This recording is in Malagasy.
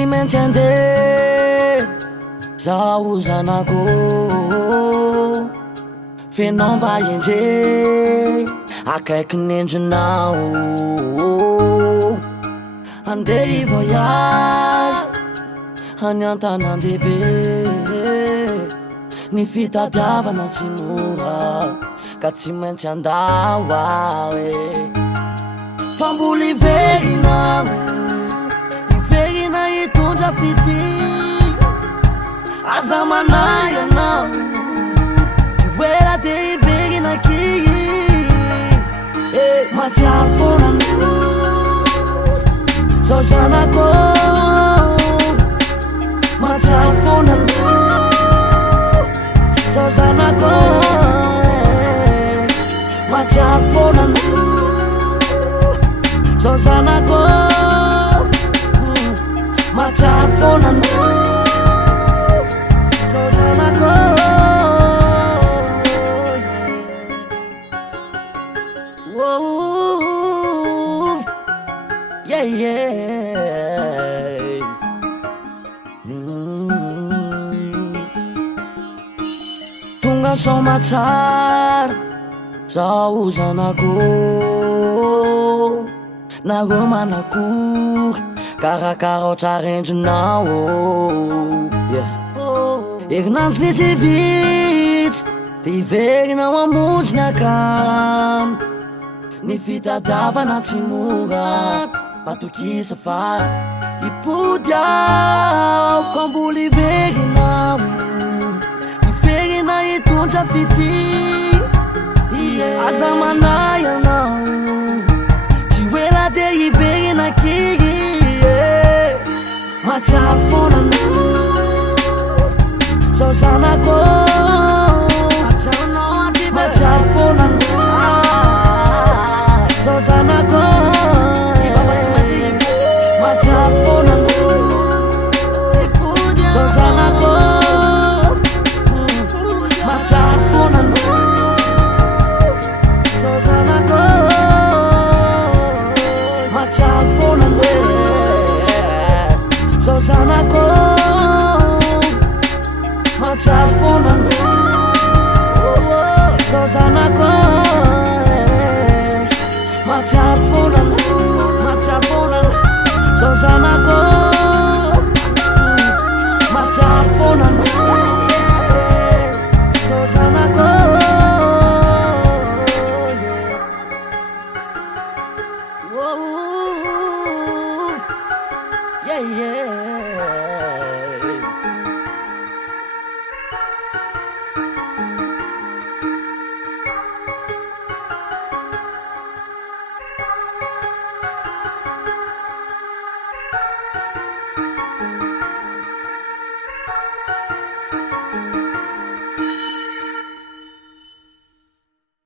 tsy maintsy andeha zaho zanako fenao mba endre akaiky nendrinao andeha i voyage any an-tanan-dehibe ny fitadiavana tsy mora ka tsy maintsy andao aho fa mbola iverina hitondra fity aza manay anao toera de iverina kiy matsiaro foana zao zanako matsiaro foana zao zanako matsiaro foana zao zanako matsiaro foana zao zanako Tunga soma tsara zao zanako nago manakory karakara tsara endrinao herinandro vitsivitsy de iverinao amonjy akano ny fitadiavana tsy mora matokisa fa ipody aho ka mbola iverina hitondra fity aza manay anao tsy ela de iverina kiy matsiaro foana zao zanako matsiaro foana zao zanako matsiaro foana zao zanako matsiaro foana zao zanako matsiaro foana zao zanako matsiaro foana zao zanako matsiaro foana zao zanako matsiaro foana zao zanako yeah